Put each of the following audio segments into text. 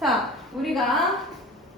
자, 우리가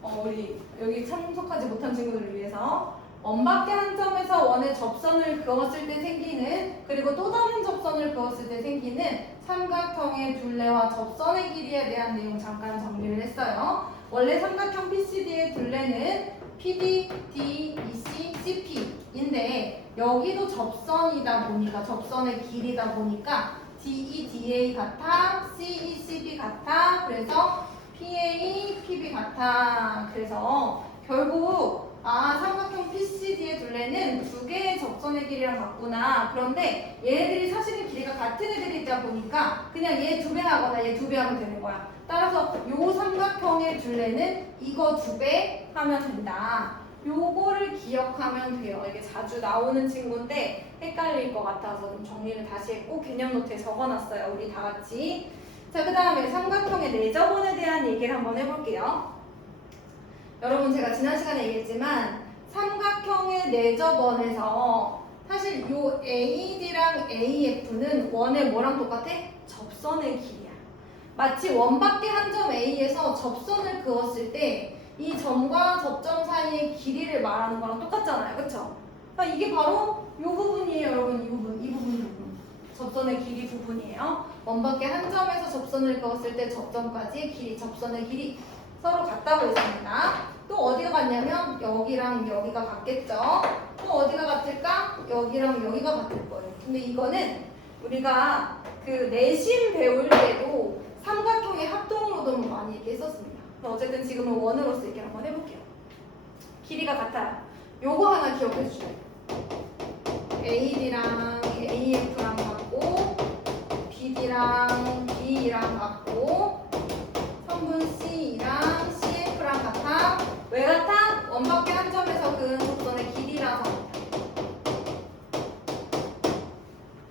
우리 여기 참석하지 못한 친구들을 위해서 원밖에 한 점에서 원의 접선을 그었을 때 생기는, 그리고 또 다른 접선을 그었을 때 생기는 삼각형의 둘레와 접선의 길이에 대한 내용 잠깐 정리를 했어요. 원래 삼각형 PCD의 둘레는 PD, D, EC, CP인데 여기도 접선이다 보니까, 접선의 길이다 보니까 DE, DA 같아, CE, CB 같아. 그래서 PA, PB 같아. 그래서 결국 삼각형 PCD의 둘레는 두 개의 접선의 길이랑 같구나. 그런데 얘네들이 사실은 길이가 같은 애들이다 보니까 그냥 얘 2배 하거나 얘 2배 하면 되는 거야. 따라서 요 삼각형의 둘레는 이거 2배 하면 된다. 요거를 기억하면 돼요. 이게 자주 나오는 친구인데 헷갈릴 것 같아서 좀 정리를 다시 했고 개념 노트에 적어놨어요. 우리 다 같이. 자, 그 다음에 삼각형의 내접원에 대한 얘기를 한번 해볼게요. 여러분, 제가 지난 시간에 얘기했지만 삼각형의 내접원에서 사실 요 AD랑 AF는 원의 뭐랑 똑같아? 접선의 길이야. 마치 원밖에 한 점 A에서 접선을 그었을 때 이 점과 접점 사이의 길이를 말하는 거랑 똑같잖아요. 그쵸? 그러니까 이게 바로 이 부분이에요. 여러분, 이 부분. 접선의 길이 부분이에요. 원밖에 한 점에서 접선을 그었을 때 접점까지의 길이, 접선의 길이 서로 같다고 했습니다. 또 어디가 같냐면 여기랑 여기가 같겠죠. 또 어디가 같을까? 여기랑 여기가 같을 거예요. 근데 이거는 우리가 그 내신 배울 때도 삼각형의 합동으로도 많이 얘기했었습니다. 어쨌든 지금은 원으로서 얘기를 한번 해볼게요. 길이가 같아요. 요거 하나 기억해 주세요. AD랑 AF랑 같고 BD랑 B랑 같고 선분 C랑 CF랑 같아. 왜 같아? 원밖에 한 점에서 그은 접선의 길이라서.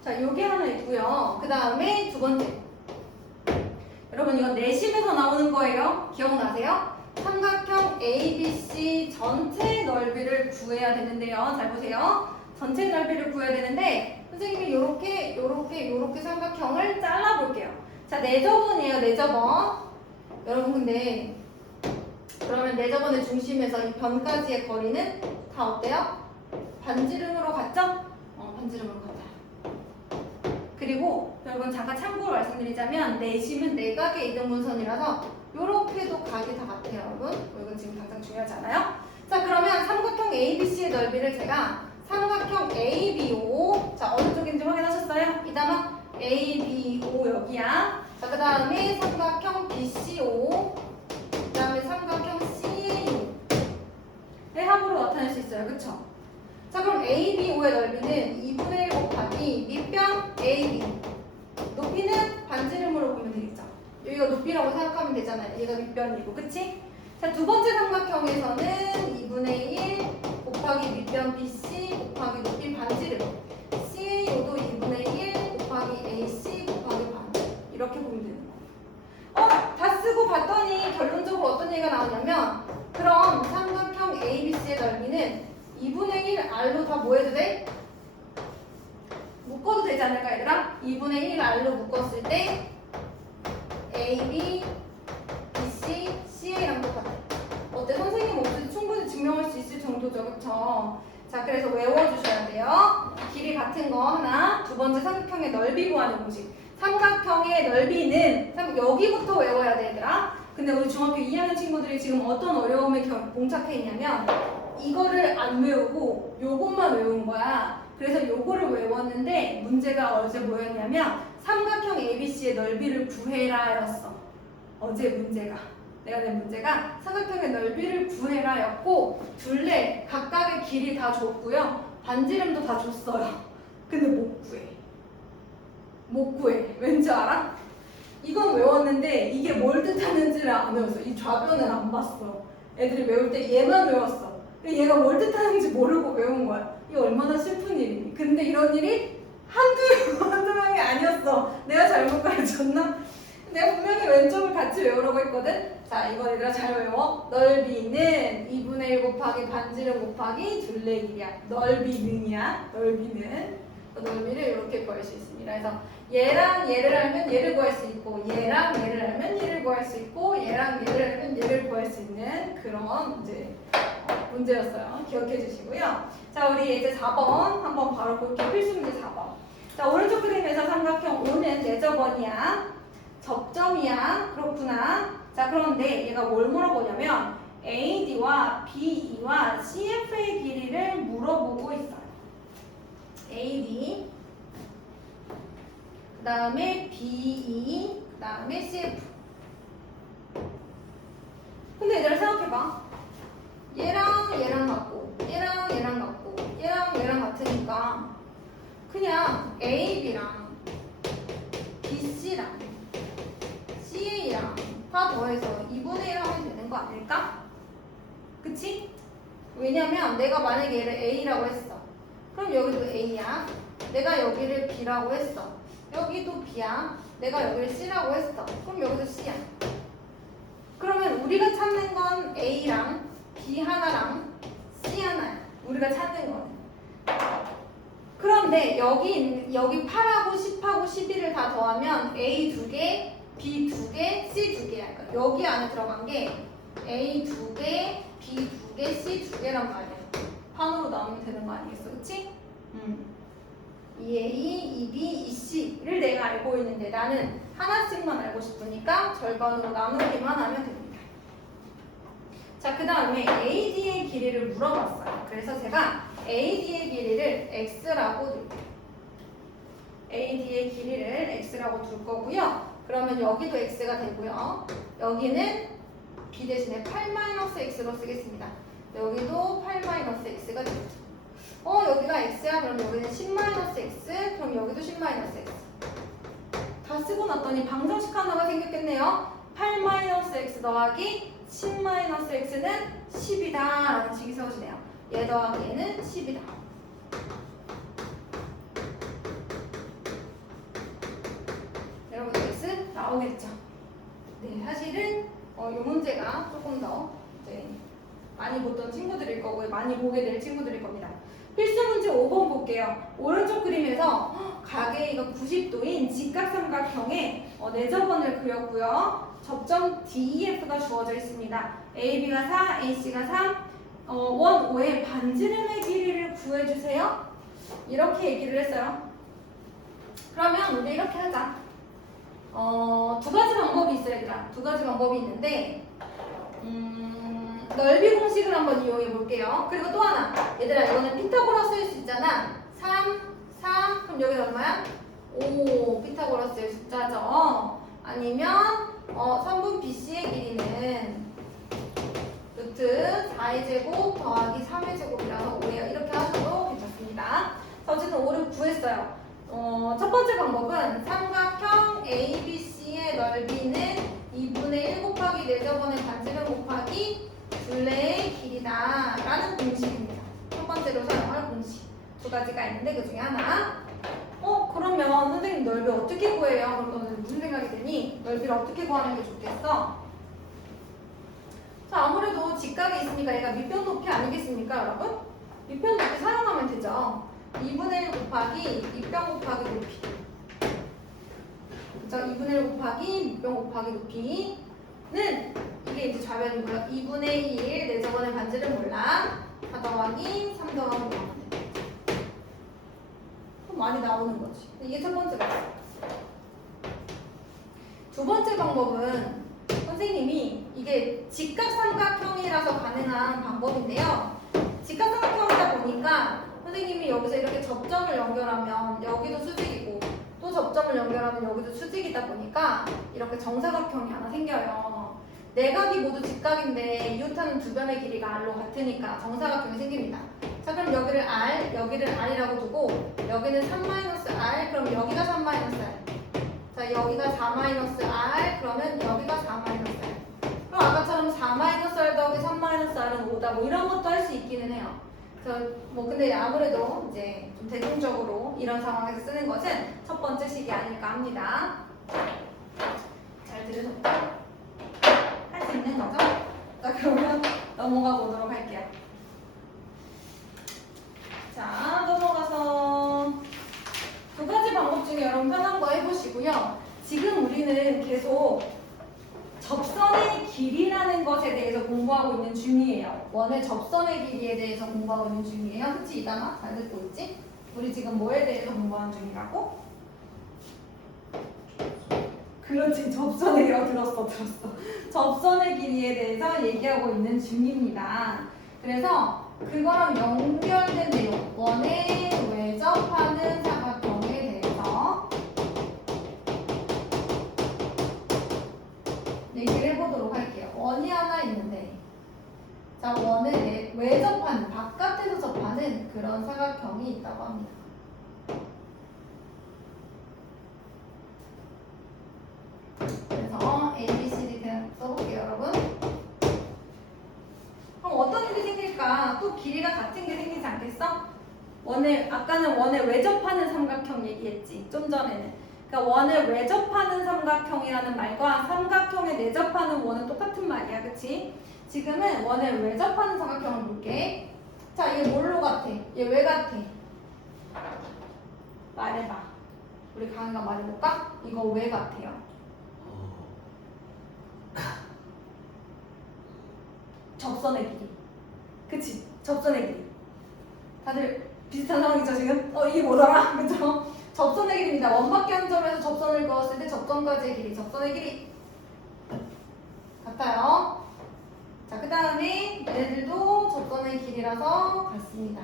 자, 요게 하나 있고요. 그 다음에 두 번째. 여러분, 이건 내심에서 나오는 거예요. 기억나세요? 삼각형 ABC 전체 넓이를 구해야 되는데요. 잘 보세요. 전체 넓이를 구해야 되는데 선생님이 요렇게 삼각형을 잘라볼게요. 자, 내접원이에요. 내접원. 여러분, 근데 그러면 내접원의 중심에서 이 변까지의 거리는 다 어때요? 반지름으로 같죠? 반지름으로 같아요. 그리고 여러분, 잠깐 참고로 말씀드리자면 내심은 내각의 이등분선이라서 요렇게도 각이 다 같아요. 여러분, 이건 지금 당장 중요하지 않아요? 자, 그러면 삼각형 ABC의 넓이를 제가 삼각형 ABO, 자, 어느 쪽인지 확인하셨어요? 이따마 ABO 여기야. 자, 그 다음에 삼각형 BCO, 그 다음에 삼각형 CAO의 합으로 나타낼 수 있어요. 그쵸? 자, 그럼 ABO의 넓이는 2분의 1 곱하기 밑변 AB. 높이는 반지름으로 보면 되겠죠. 여기가 높이라고 생각하면 되잖아요. 얘가 밑변이고, 그치? 자, 두 번째 삼각형에서는 2분의 1 곱하기 밑변 BC 곱하기 높이 반지름. CAO도 2분의 1 곱하기 AC 곱하기 반. 이렇게 보면 되는 거예요. 다 쓰고 봤더니 결론적으로 어떤 얘기가 나오냐면, 그럼 삼각형 ABC의 넓이는 2분의 1 R로 다 뭐 해도 돼? 묶어도 되지 않을까, 얘들아? 2분의 1 R로 묶었을 때 AB, BC, CA랑 똑같아. 어때? 선생님 없이 충분히 증명할 수 있을 정도죠, 그쵸? 자, 그래서 외워주셔야 돼요. 길이 같은 거 하나. 두 번째, 삼각형의 넓이 구하는 공식. 삼각형의 넓이는 여기부터 외워야 돼, 얘들아. 근데 우리 중학교 2학년 친구들이 지금 어떤 어려움에 봉착해 있냐면 이거를 안 외우고 요것만 외운 거야. 그래서 요거를 외웠는데 문제가 어제 뭐였냐면 삼각형 ABC의 넓이를 구해라 였어. 어제 문제가. 내가 낸 문제가 삼각형의 넓이를 구해라 였고 둘레 각각의 길이 다 줬고요. 반지름도 다 줬어요. 근데 못 구해. 왠지 알아? 이건 외웠는데 이게 뭘 뜻하는지를 안 외웠어. 이 좌변을 안 봤어. 애들이 외울 때 얘만 외웠어. 얘가 뭘 뜻하는지 모르고 외운 거야. 이게 얼마나 슬픈 일이니. 근데 이런 일이 한두 명이 아니었어. 내가 잘못 가르쳤나? 내가 분명히 왼쪽을 같이 외우라고 했거든. 자, 이거 얘들아 잘 외워. 넓이는 2분의 1 곱하기 반지름 곱하기 둘레 길이야. 넓이는이야. 넓이는. 그 넓이를 이렇게 구할 수 있습니다. 그래서 얘랑 얘를 알면 얘를 구할 수 있고 얘랑 얘를 알면 얘를 구할 수 있고 얘랑 얘를 알면 얘를 구할 수 있는 그런 이제 문제였어요. 기억해 주시고요. 자, 우리 이제 4번 한번 바로 볼게요. 필수 문제 4번. 자, 오른쪽 그림에서 삼각형 O는 내접원이야. 접점이야. 그렇구나. 자, 그런데 얘가 뭘 물어보냐면 AD와 BE와 CF의 길이를 물어보고 있어요. AD, 그 다음에 BE, 그 다음에 CF. 근데 얘들아 생각해봐. 얘랑 얘랑 같고 얘랑 얘랑 같고 얘랑 얘랑 같으니까 그냥 AB랑 BC랑 CA랑 다 더해서 2분의 1 하면 되는 거 아닐까? 그치? 왜냐면 내가 만약에 얘를 A라고 했어. 그럼 여기도 A야. 내가 여기를 B라고 했어. 여기도 B야. 내가 여기를 C라고 했어. 그럼 여기도 C야. 그러면 우리가 찾는 건 A랑 B 하나랑 C 하나야. 우리가 찾는 거는. 그런데 여기 8하고 10하고 11을 다 더하면 A 2개, B 2개, C 2개야. 그러니까 여기 안에 들어간 게 A 2개, B 2개, C 2개란 말이야. 판으로 나오면 되는 거 아니겠어? 그치? 2A, 2B, 2C를 내가 알고 있는데 나는 하나씩만 알고 싶으니까 절반으로 나누기만 하면 됩니다. 자, 그 다음에 AD의 길이를 물어봤어요. 그래서 제가 AD의 길이를 X라고 둘게요. AD의 길이를 X라고 둘 거고요. 그러면 여기도 X가 되고요. 여기는 B 대신에 8-X로 쓰겠습니다. 여기도 8-X가 되죠. 여기가 X야. 그럼 여기는 10-X. 그럼 여기도 10-X. 다 쓰고 났더니 방정식 하나가 생겼겠네요. 8-X 더하기 10-X는 10이다 라는 식이 세워지네요. 얘 더하기 얘는 10이다. 여러분 X 나오겠죠? 네, 사실은 이 문제가 조금 더 이제 많이 보던 친구들일 거고요. 많이 보게 될 친구들일 겁니다. 필수 문제 5번 볼게요. 오른쪽 그림에서 가계가 90도인 직각삼각형의 내접원을 그렸고요. 접점 DEF가 주어져 있습니다. AB가 4, AC가 3, 원 O의 반지름의 길이를 구해주세요. 이렇게 얘기를 했어요. 그러면 우리 이렇게 하자. 두 가지 방법이 있어요, 얘들아. 두 가지 방법이 있는데 넓이 공식을 한번 이용해 볼게요. 그리고 또 하나, 얘들아 이거는 피타고라스일 수 있잖아. 3, 4, 그럼 여기는 얼마야? 5, 피타고라스의 숫자죠. 아니면 3분 BC의 길이는 루트 4의 제곱 더하기 3의 제곱이라서 5예요. 이렇게 하셔도 괜찮습니다. 어쨌든 5를 구했어요. 첫 번째 방법은 삼각형 ABC의 넓이는 2분의 1 곱하기 내접원의 반지름 곱하기 둘레의 길이다 라는 공식입니다. 첫 번째로 사용할 공식 두 가지가 있는데 그 중에 하나. 그러면 선생님 넓이 어떻게 구해요? 그럼 너는 무슨 생각이 드니? 넓이를 어떻게 구하는 게 좋겠어? 자, 아무래도 직각이 있으니까 얘가 밑변 높이 아니겠습니까, 여러분? 밑변 높이 사용하면 되죠. 2분의 1 곱하기 밑변 곱하기 높이. 그죠? 2분의 1 곱하기 밑변 곱하기 높이는 이게 이제 좌변이고요. 2분의 1 내접원의 반지름 몰라. 4 더하기 3 더하기 1. 많이 나오는 거지. 이게 첫 번째 방법. 두 번째 방법은 선생님이 이게 직각삼각형이라서 가능한 방법인데요. 직각삼각형이다 보니까 선생님이 여기서 이렇게 접점을 연결하면 여기도 수직이고 또 접점을 연결하면 여기도 수직이다 보니까 이렇게 정사각형이 하나 생겨요. 내각이 모두 직각인데 이웃하는 두 변의 길이가 R로 같으니까 정사각형이 생깁니다. 자, 그럼 여기를 R, 여기를 R이라고 두고 여기는 3-R, 그럼 여기가 3-R. 자, 여기가 4-R, 그러면 여기가 4-R. 그럼 아까처럼 4-R 더하기 3-R은 5다. 뭐 이런 것도 할 수 있기는 해요. 그래서 근데 아무래도 이제 좀 대중적으로 이런 상황에서 쓰는 것은 첫 번째 식이 아닐까 합니다. 잘 들으셨죠? 할 수 있는 거죠? 자, 그러면 넘어가 보도록 할게요. 자, 넘어가서 중에 여러분 편한 거 해보시고요. 지금 우리는 계속 접선의 길이라는 것에 대해서 공부하고 있는 중이에요. 원의 접선의 길이에 대해서 공부하고 있는 중이에요. 그치 이담아? 잘 듣고 있지? 우리 지금 뭐에 대해서 공부하는 중이라고? 그렇지, 접선의 길이 들었어. 접선의 길이에 대해서 얘기하고 있는 중입니다. 그래서 그거랑 연결된 내용, 원의 외접하는 사각형에 대해서 얘기를 해보도록 할게요. 원이 하나 있는데, 자, 원을 외접하는, 바깥에서 접하는 그런 사각형이 있다고 합니다. 그래서 A, B, C, D 그냥 써볼게요, 여러분. 그럼 어떤 일이 생길까? 또 길이가 같은 게 생기지 않겠어? 아까는 원을 외접하는 삼각형 얘기했지, 좀 전에는. 그러니까 원을 외접하는 삼각형이라는 말과 삼각형에 내접하는 원은 똑같은 말이야, 그치? 지금은 원을 외접하는 삼각형을 볼게. 자, 얘 뭘로 같아? 얘 왜 같아? 말해봐. 우리 강희가 말해볼까? 이거 왜 같아요? 접선의 길이. 그치? 접선의 길이. 다들 비슷한 상황이죠, 지금? 이게 뭐더라? 그쵸? 접선의 길이입니다. 원밖에 한 점에서 접선을 그었을 때 접선까지의 길이, 접선의 길이. 같아요. 자, 그 다음에 얘네들도 접선의 길이라서 같습니다.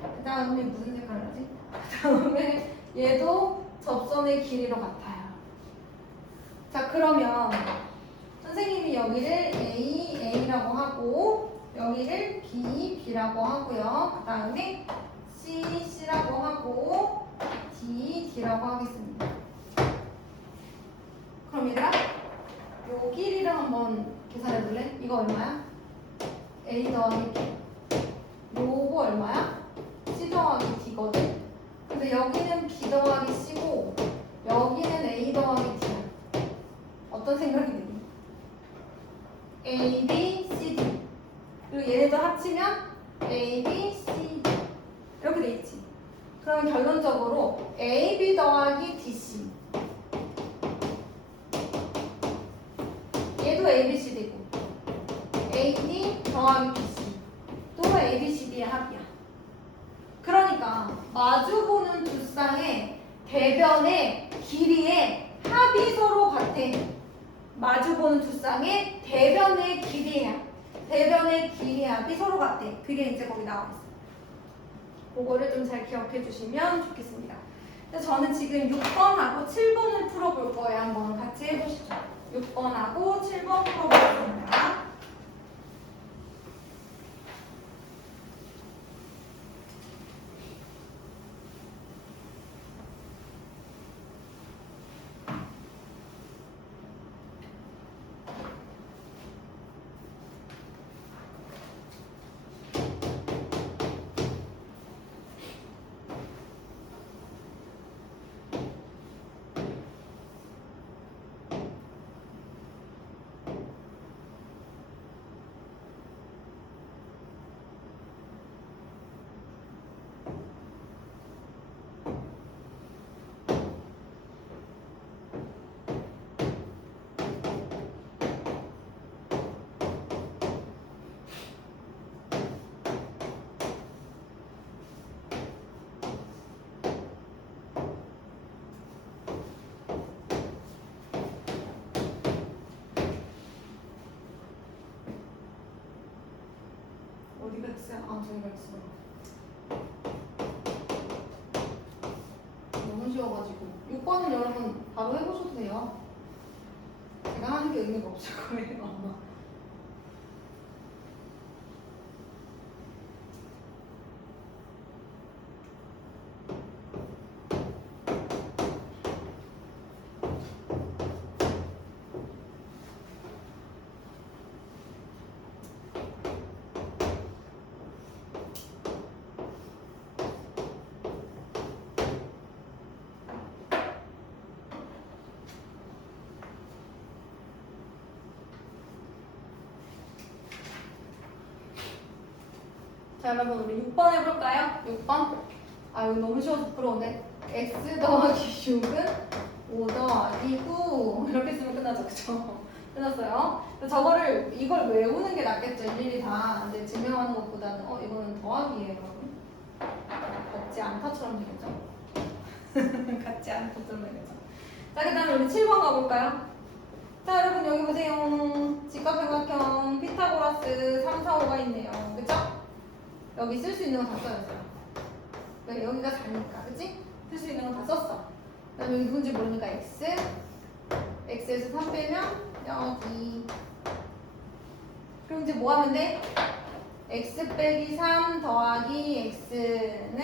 그 다음에 무슨 색깔을 하지? 그 다음에 얘도 접선의 길이로 같아요. 자, 그러면 선생님이 여기를 A, A라고 하고 여기를 B, B라고 하고요. 그 다음에 C, C라고 하고 D, D라고 하겠습니다. 그럼 얘들아, 요 길이를 한번 계산해 볼래? 이거 얼마야? A 더하기 B. 요거 얼마야? C 더하기 D거든? 근데 여기는 B 더하기 C고 여기는 A 더하기 D야. 어떤 생각이 드니? A, B, C, D. 그리고 얘네도 합치면 A, B, C, D. 이렇게 돼 있지. 그러면 결론적으로 A, B 더하기 D, C. 얘도 A, B, C, D고 A, D 더하기 D, C. 또 A, B, C, D의 합이야. 그러니까 마주보는 두 쌍의 대변의 길이의 합이 서로 같아. 마주보는 두 쌍의 대변의 길이야. 대변의 길이 합이 서로 같아. 그게 이제 거기 나와 있어. 그거를 좀 잘 기억해 주시면 좋겠습니다. 그래서 저는 지금 6번하고 7번을 풀어볼 거예요. 한번 같이 해보시죠. 6번하고 7번 풀어보겠습니다. 어디가 있어요? 저기가 있어요. 너무 쉬워가지고 6번은 여러분 바로 해보셔도 돼요. 제가 하는 게 의미가 없을 거예요 아마. 자, 여러분 우리 6번 해볼까요? 6번. 이거 너무 쉬워서 부끄러운데. x 더하기 6은 5 더하기 9 이렇게 쓰면 끝나죠, 그쵸? 끝났어요. 저거를 이걸 외우는 게 낫겠죠. 일일이 다 이제 증명하는 것보다는 이거는 더하기예요, 여러분. 같지 않다처럼 되겠죠? 같지 않다처럼 되겠죠. 자, 그다음에 우리 7번 가볼까요? 자, 여러분 여기 보세요. 직각삼각형 피타고라스 3, 4, 5가 있네요. 그쵸? 여기 쓸 수 있는 거 다 써였어요. 왜? 여기가 4니까, 그치? 쓸 수 있는 거 다 썼어. 그 다음에 여기 누군지 모르니까 x. x에서 3 빼면 여기. 그럼 이제 뭐 하면 돼? x 빼기 3 더하기 x는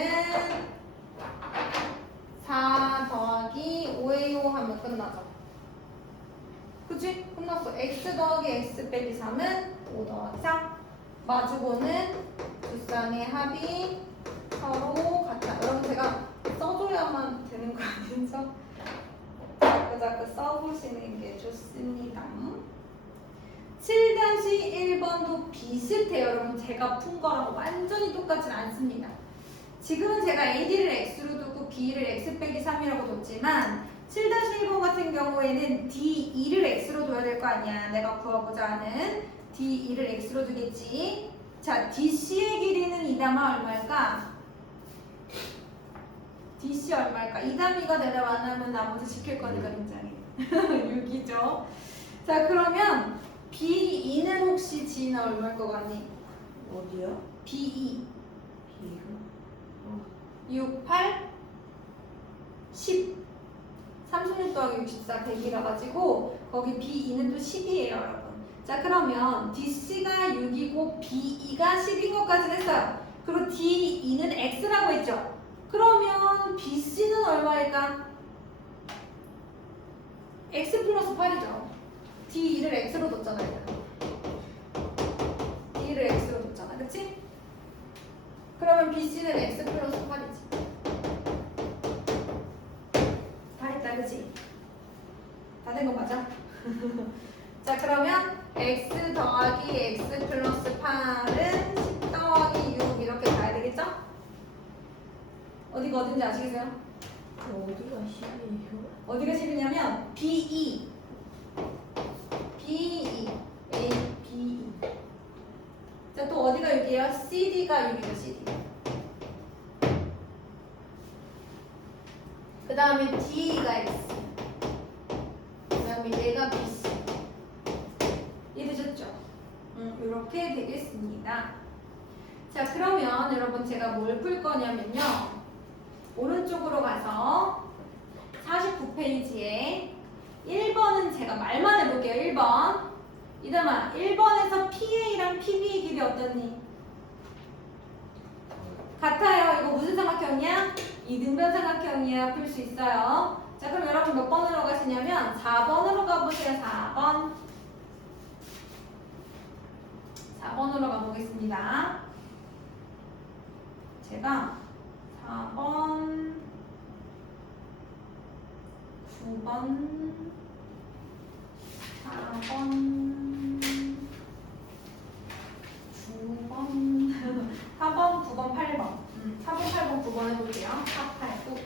4 더하기 5에요 하면 끝나죠. 그치? 끝났어. x 더하기 x 빼기 3은 5 더하기 3. 마주보는 두 쌍의 합이 서로 같다. 여러분 제가 써줘야만 되는 거 아니죠? 자꾸 써보시는 게 좋습니다. 7-1번도 비슷해요. 여러분 제가 푼 거랑 완전히 똑같진 않습니다. 지금은 제가 AD를 X로 두고 B를 X 빼기 3이라고 뒀지만 7-1번 같은 경우에는 D2를 X로 둬야 될 거 아니야. 내가 구하고자 하는 D2를 X로 두겠지. 자, DC의 길이는 2담화 얼마일까? DC 얼마일까? 2담이가 대답 안 하면 나머지 지킬 거니까 굉장히 6이죠. 자, 그러면 B2는 혹시 G는 얼마일 것 같니? 어디요? B2 비요? 6, 8, 10 36 더하기 64 100이라 가지고 거기 B2는 또 10이에요, 여러분. 자, 그러면 DC가 6이고 B2가 10인 것까지는 했어요. 그리고 D2는 X라고 했죠. 그러면 BC는 얼마일까? X 플러스 8이죠. D2를 X로 뒀잖아, 일단. D를 X로 뒀잖아, 그치? 그러면 BC는 X 플러스 8이지. 다 했다, 그치? 다 된 거 맞아? 자, 그러면 X 더하기 X 플러스 8은 10 더하기 6 이렇게 가야 되겠죠? 어디가 어딘지 아시겠어요? 어디가 10이에요? 어디가 10이냐면 B2 A, B2 자, 또 어디가 6이에요? CD가 6이죠, CD. 그 다음에 D가 X. 그 다음에 얘가 BC. 이해되셨죠? 이렇게 되겠습니다. 자, 그러면 여러분 제가 뭘 풀 거냐면요. 오른쪽으로 가서 49페이지에 1번은 제가 말만 해볼게요. 1번. 이담아, 1번에서 PA랑 PB의 길이 어떠니? 같아요. 이거 무슨 삼각형이야? 이등변 삼각형이야. 풀 수 있어요. 자, 그럼 여러분 몇 번으로 가시냐면 4번으로 가보세요. 4번. 4번으로 가보겠습니다. 제가 4번, 9번, 4번, 9번, 4번, 9번, 8번. 4번, 8번, 9번 해볼게요. 4, 8, 9.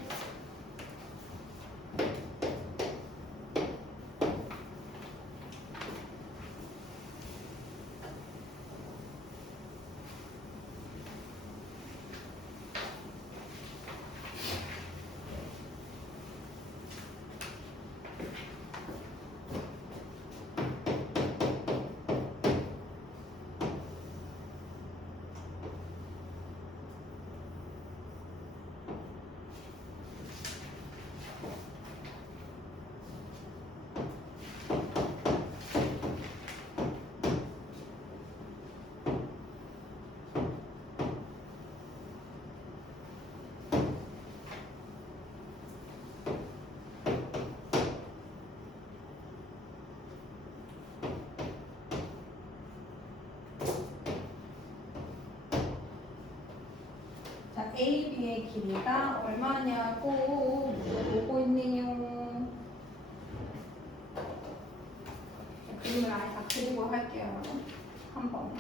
A, B의 길이가 얼마냐고 물어보고 있네요. 그림을 아예 다 그리고 할게요, 여러분. 한 번.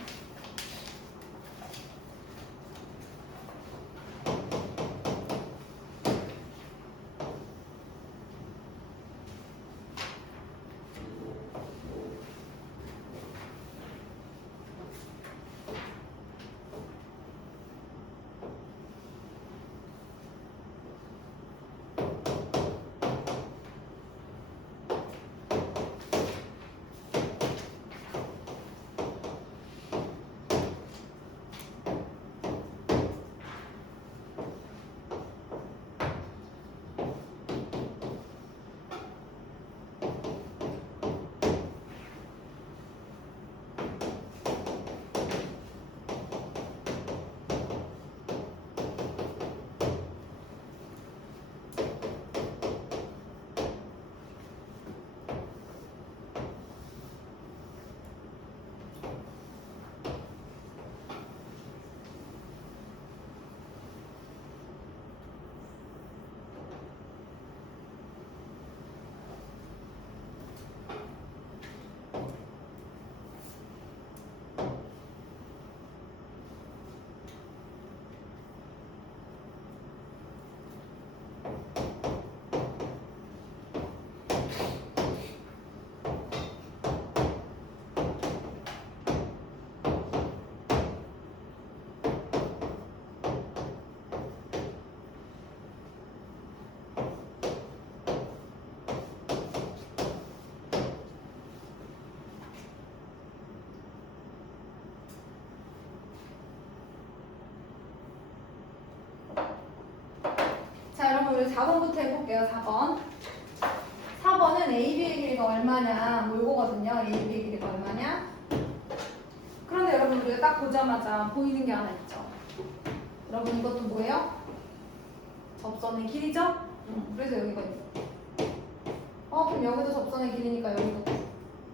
4번부터 해볼게요. 4번. 4번은 AB의 길이가 얼마냐 뭐 이거거든요. AB의 길이가 얼마냐. 그런데 여러분 우리가 딱 보자마자 보이는 게 하나 있죠. 여러분 이것도 뭐예요? 접선의 길이죠? 그래서 여기가 있어. 그럼 여기도 접선의 길이니까 여기도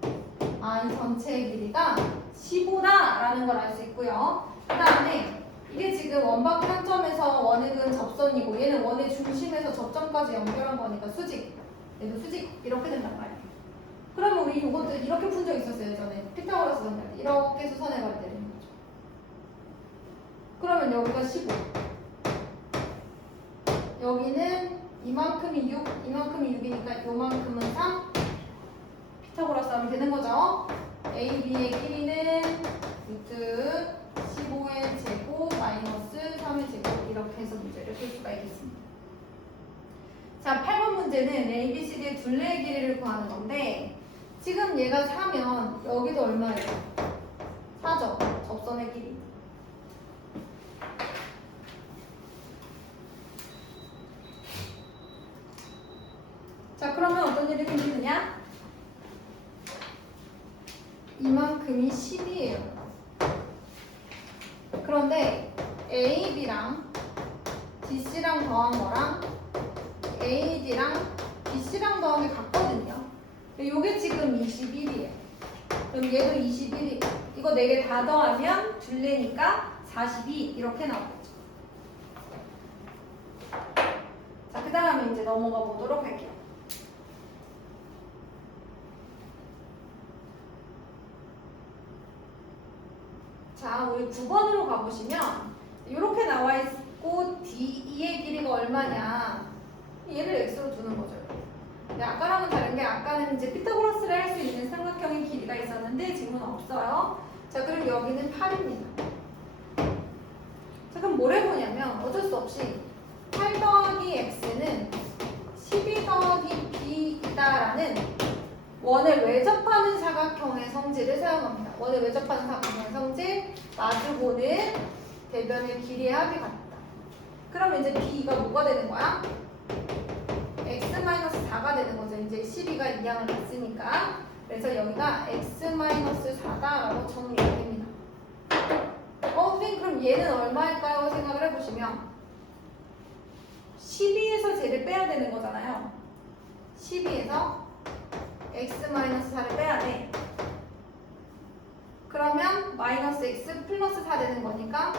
이 전체의 길이가 15다라는 걸 알 수 있고요. 그 다음에 이게 지금 원박 한 점에서 원에 그은 접선이고 얘는 원의 중심에서 접점까지 연결한 거니까 수직. 얘도 수직 이렇게 된단 말이에요. 그러면 우리 이것도 이렇게 푼 적 있었어요. 예전에 피타고라스 정리할 때 이렇게 수선해가야 되는 거죠. 그러면 여기가 15. 여기는 이만큼이 6, 이만큼이 6이니까 요만큼은 3. 피타고라스 하면 되는 거죠. AB의 길이는 루트 15의 제곱 마이너스 3의 제곱 이렇게 해서 문제를 풀 수가 있겠습니다. 자, 8번 문제는 ABCD의 둘레의 길이를 구하는 건데 지금 얘가 4면 여기도 얼마예요? 4죠. 접선의 길이. 자, 그러면 어떤 일이 생기느냐? 이만큼이 10이에요. 그런데 AB랑 DC랑 더한 거랑 AD랑 BC랑 더한 게 같거든요. 이게 지금 21이에요. 그럼 얘도 21이. 이거 4개 다 더하면 둘레니까 42 이렇게 나오겠죠. 자, 그 다음에 이제 넘어가 보도록 할게요. 자, 우리 9번으로 가보시면 이렇게 나와 있고 DE의 길이가 얼마냐? 얘를 x로 두는 거죠. 근데 아까랑은 다른 게 아까는 이제 피타고라스를 할 수 있는 삼각형의 길이가 있었는데 지금은 없어요. 자, 그리고 여기는 8입니다. 자, 그럼 뭘 해보냐면 어쩔 수 없이 8 더하기 x는 12 더하기 b이다라는 원을 외접하는 사각형의 성질을 사용합니다. 원을 외접하는 사각형의 성질, 마주보는 대변의 길이의 합이 같다. 그럼 이제 b가 뭐가 되는 거야? x-4가 되는 거죠. 이제 12가 이 양을 갔으니까. 그래서 여기가 x-4다라고 정리가 됩니다. 선생님 그럼 얘는 얼마일까요? 생각을 해보시면 12에서 쟤를 빼야 되는 거잖아요. 12에서 x-4를 빼야 돼. 그러면 마이너스 x 플러스 4 되는 거니까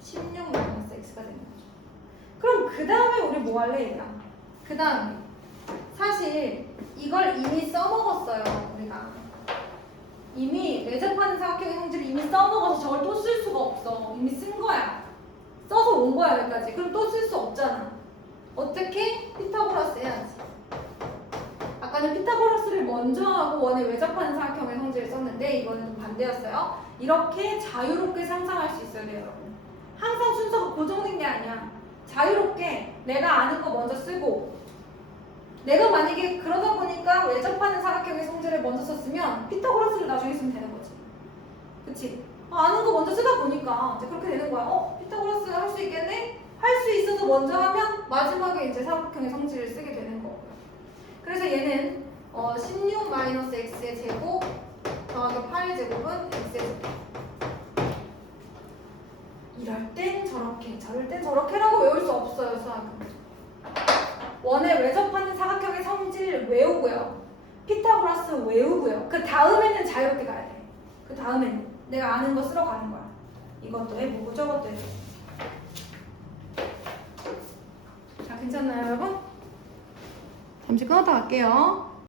16 마이너스 x가 되는 거죠. 그럼 그 다음에 우리 뭐 할래 얘들아? 그 다음에 사실 이걸 이미 써먹었어요. 우리가 이미 외접하는 사각형의 성질을 이미 써먹어서 저걸 또 쓸 수가 없어. 이미 쓴 거야. 써서 온 거야 여기까지. 그럼 또 쓸 수 없잖아. 어떻게? 피타고라스 해야지. 아까는 피타고라스를 먼저 하고 원에 외접하는 사각형의 성질을 썼는데 이거는 좀 반대였어요. 이렇게 자유롭게 상상할 수 있어야 돼요, 여러분. 항상 순서가 고정된 게 아니야. 자유롭게 내가 아는 거 먼저 쓰고 내가 만약에 그러다 보니까 외접하는 사각형의 성질을 먼저 썼으면 피타고라스를 나중에 쓰면 되는 거지. 그치? 아는 거 먼저 쓰다 보니까 이제 그렇게 되는 거야. 피타고라스 할 수 있겠네? 할 수 있어서 먼저 하면 마지막에 이제 사각형의 성질을 쓰게 되는 거고요. 그래서 얘는 16-x의 제곱 더하기 8의 제곱은 x의 제곱. 이럴 땐 저렇게, 저럴 땐 저렇게라고 외울 수 없어요, 수학은. 원에 외접하는 사각형의 성질 외우고요. 피타고라스 외우고요. 그 다음에는 자유롭게 가야 돼. 그 다음에는 내가 아는 거 쓰러 가는 거야. 이것도 해보고 저것도 해보고. 자, 괜찮나요, 여러분? 잠시 끊었다 갈게요.